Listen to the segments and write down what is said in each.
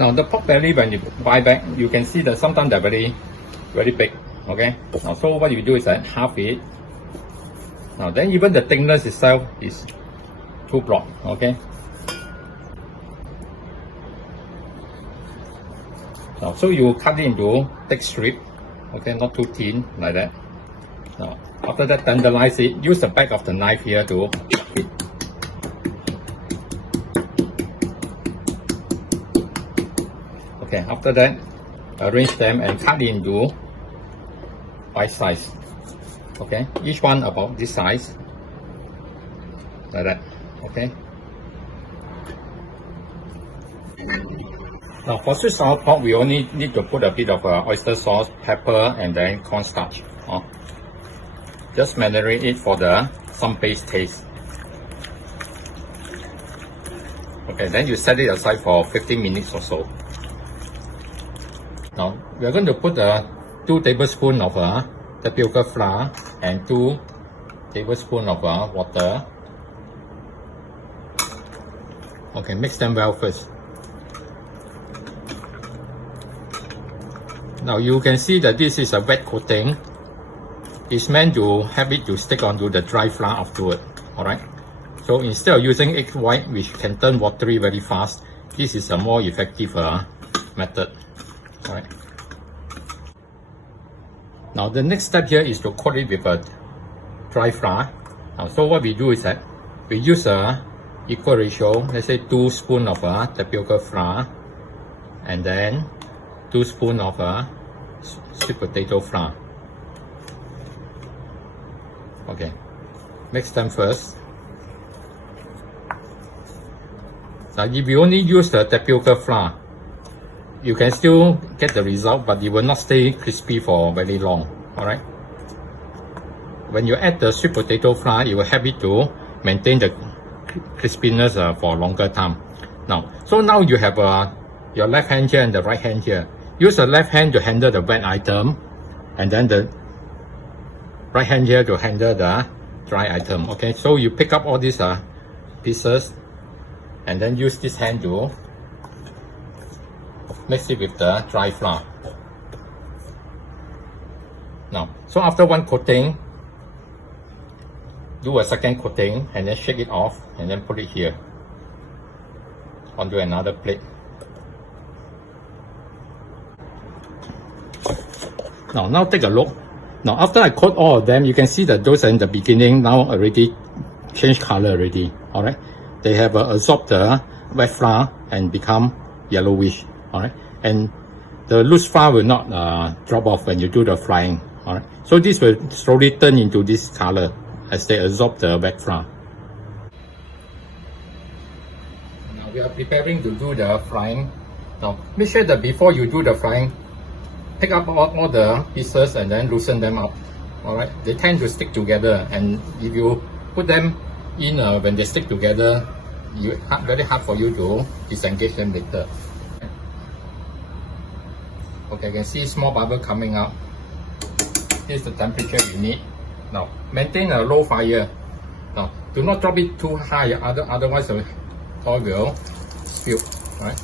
Now the pork belly, when you buy back, you can see that sometimes they're very big. Okay. Now so what you do is that half it. Now then even the thickness itself is too broad. Okay. Now so you cut it into thick strip. Okay, not too thin like that. Now after that, tenderize it. Use the back of the knife here to hit. Okay, after that, arrange them and cut into bite size. Okay, each one about this size, like that. Okay. Now for sweet sour pork, we only need to put a bit of oyster sauce, pepper, and then cornstarch. Just marinate it for some base taste. Okay, then you set it aside for 15 minutes or so. Now we are going to put 2 tablespoons of tapioca flour and 2 tablespoons of water. Okay, mix them well first. Now you can see that this is a wet coating. It's meant to have it to stick onto the dry flour afterward. Alright. So instead of using egg white, which can turn watery very fast, this is a more effective method. Alright. Now the next step here is to coat it with a dry flour. Now so what we do is that we use a equal ratio, let's say 2 spoons of tapioca flour and then 2 spoons of sweet potato flour. Okay, mix them first. Now if you only use the tapioca flour, you can still get the result, but it will not stay crispy for very long. Alright. When you add the sweet potato flour, it will help it to maintain the crispiness for a longer time. Now you have your left hand here and the right hand here. Use the left hand to handle the wet item, and then the right hand here to handle the dry item. Okay, so you pick up all these pieces and then use this hand to mix it with the dry flour. Now, so after one coating, do a second coating and then shake it off and then put it here onto another plate. Now take a look. Now after I coat all of them, you can see that those are in the beginning now already changed color already. Alright, they have absorbed the wet flour and become yellowish. Alright, and the loose flour will not drop off when you do the frying. Alright, so this will slowly turn into this color as they absorb the wet flour. Now we are preparing to do the frying. Now make sure that before you do the frying, pick up all the pieces and then loosen them up. Alright, they tend to stick together, and if you put them in when they stick together, very hard for you to disengage them later. Okay, you can see small bubble coming out. This is the temperature you need. Now maintain a low fire. Now do not drop it too high, otherwise the oil will spill. Right?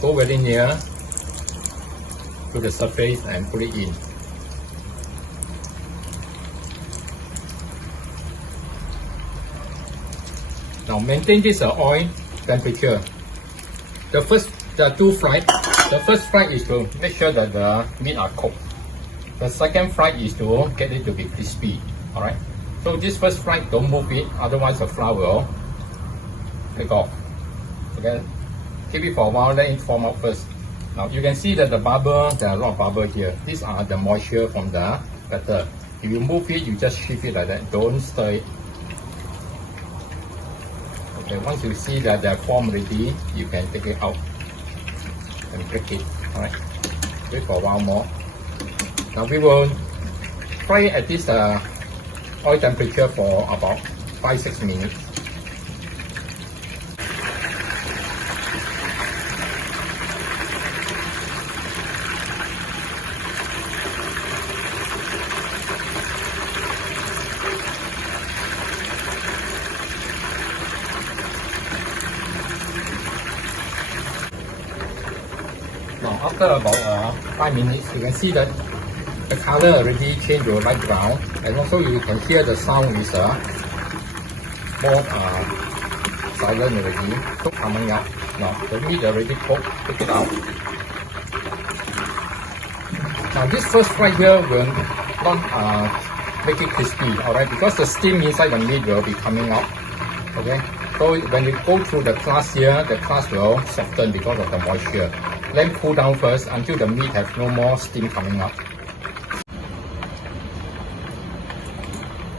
Go very near to the surface and put it in. Now maintain this oil temperature. The first fry is to make sure that the meat are cooked. The second fry is to get it to be crispy. Alright. So this first fry, don't move it, otherwise the flour will take off. Okay. Keep it for a while, let it form out first. Now you can see that the bubble, there are a lot of bubble here. These are the moisture from the batter. If you move it, you just shift it like that. Don't stir it. Okay, once you see that they're formed ready, you can take it out and break it. Alright. Wait for a while more. Now we will fry it at this oil temperature for about 5-6 minutes. after about 5 minutes, you can see that the color already changed to light brown, and also you can hear the sound is more silent already. Cook coming up. Now the meat already cooked. Take it out. Now this first fry here will not make it crispy, alright, because the steam inside the meat will be coming out. Okay, so when you go through the crust here, the crust will soften because of the moisture. Then cool down first until the meat has no more steam coming up.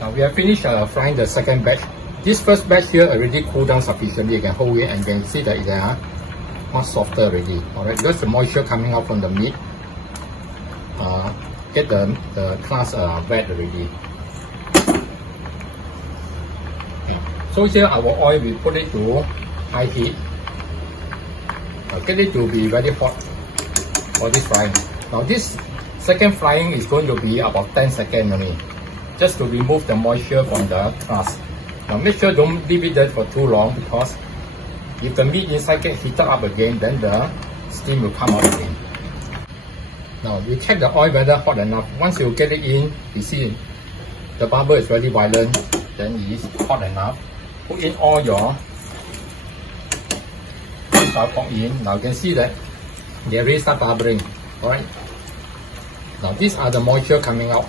Now we have finished frying the second batch. This first batch here already cooled down sufficiently. You can hold it and you can see that it is much softer already. Alright, because the moisture coming out from the meat get the crust wet already. Okay. So here our oil, we put it to high heat. Get it to be very hot for this frying. Now this second frying is going to be about 10 seconds only, just to remove the moisture from the crust. Now make sure don't leave it there for too long, because if the meat inside get heated up again, then the steam will come out again. Now you check the oil whether hot enough. Once you get it in, you see the bubble is very violent, then it is hot enough. Put in all your pork in. Now you can see that they already start bubbling. Alright. Now these are the moisture coming out.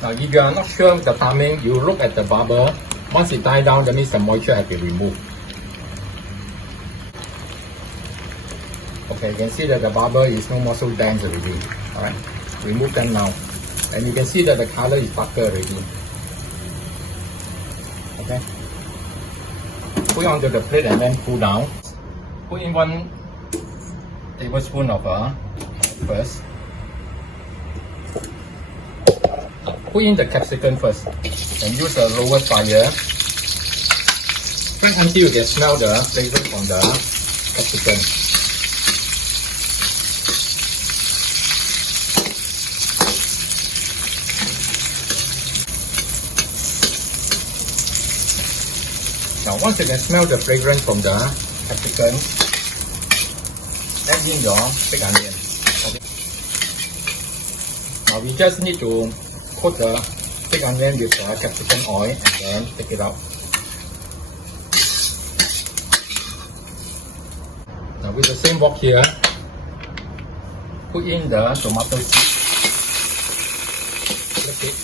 Now if you are not sure of the timing, you look at the bubble. Once it dies down, that means the moisture has been removed. Okay, you can see that the bubble is no more so dense already. Alright, remove them now. And you can see that the color is darker already. Okay. Put it onto the plate and then cool down. Put in 1 tablespoon of first. Put in the capsicum first and use a lower fire. Fry until you can smell the flavor from the capsicum. Now once you can smell the fragrance from the capsicum, add in your big onion. Okay. Now we just need to coat the big onion with the capsicum oil and then take it out. Now with the same wok here, put in the tomato seed. Flip it.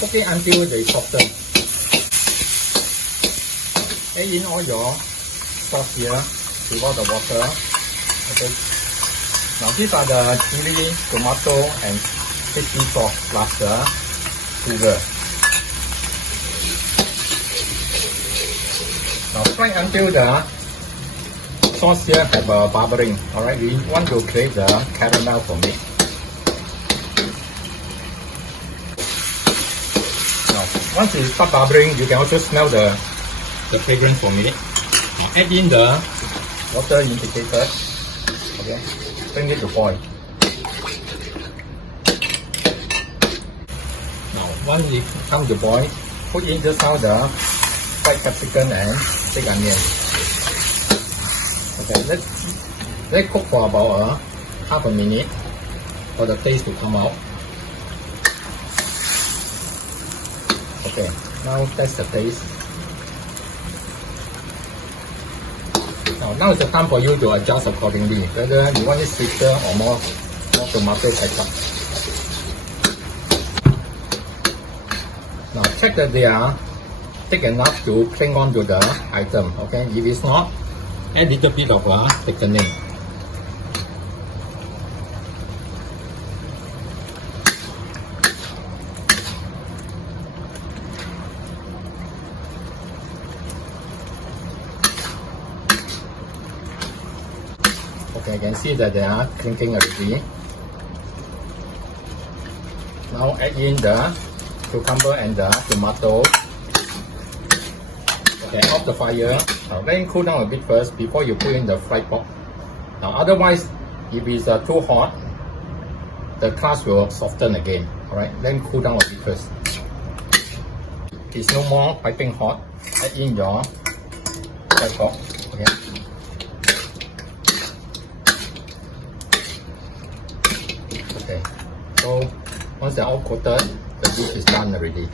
Cook it until they soften. Add in all your sauce here without the water. Okay. Now these are the chili, tomato, and fish sauce plus the sugar. Now fry until the sauce here have a bubbling. Alright, we want to create the caramel from it. Once it starts bubbling, you can also smell the fragrance from it. Add in the water indicator. Okay, bring it to boil. Now, once it comes to boil, put in just now the fried capsicum and big onion. Okay, let's cook for about half a minute for the taste to come out. Okay, now test the taste. Now is the time for you to adjust accordingly, whether you want it sweeter or more tomato ketchup. Now check that they are thick enough to cling on to the item. Okay, if it's not, add a little bit of thickening. Okay, I can see that they are clinking already. Now add in the cucumber and the tomato. Okay, off the fire. Now let it cool down a bit first before you put in the fried pork. Now otherwise, if it's too hot, the crust will soften again. Alright, let it cool down a bit first. it's no more piping hot, add in your white pork. Okay. Okay. So once they're all coated, the dish is done already.